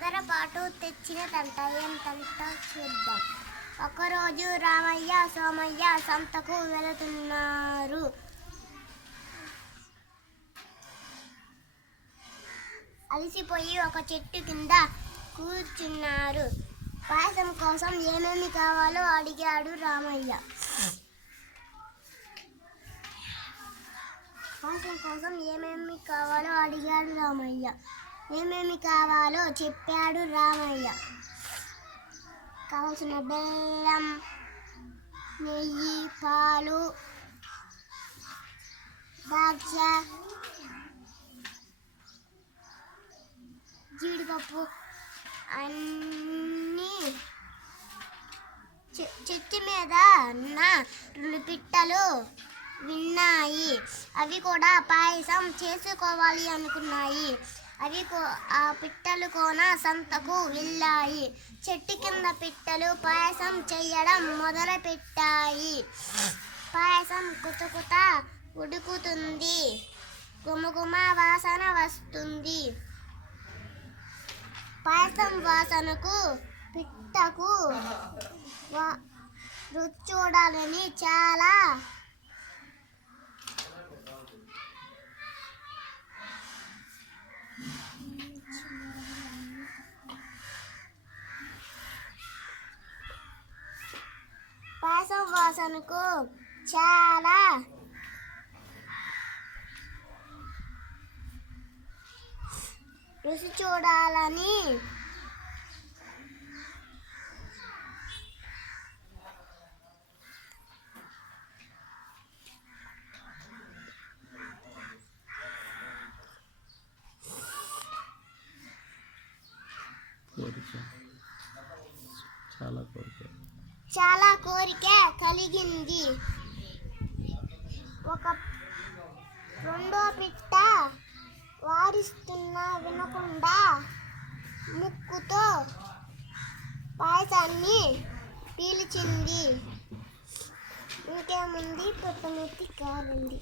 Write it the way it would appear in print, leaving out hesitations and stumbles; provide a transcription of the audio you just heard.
తొందరపాటు తెచ్చినదంట. ఏంటంట చూద్దాం. ఒకరోజు రామయ్య సోమయ్య సంతకు వెళుతున్నారు. అలసిపోయి ఒక చెట్టు కింద కూర్చున్నారు. పాయసం కోసం ఏమేమి కావాలో అడిగాడు రామయ్య. ఏమేమి కావాలో చెప్పాడు రామయ్య. కావలసిన బెల్లం, నెయ్యి, పాలు, ద్రాక్ష, జీడిపప్పు అన్నీ. చెట్టు మీద ఉన్న 2 పిట్టలు విన్నాయి. అవి కూడా పాయసం చేసుకోవాలి అనుకున్నాయి. ఆ పిట్టలు కోన సంతకు వెళ్ళాయి. చెట్టు కింద పిట్టలు పాయసం చేయడం మొదలుపెట్టాయి. పాయసం కుతకుత ఉడుకుతుంది. గుమగుమ వాసన వస్తుంది. పాయసం వాసనకు పిట్టకు రుచి చూడాలని చాలా రుచి చూడాలని చాలా కోరిక కలిగింది. రెండో పిట్ట వారిస్తున్నా వినకుండా ముక్కుతో పాయసాన్ని పీల్చింది. ఇంకేముంది, పుట్టమెత్తి కారింది.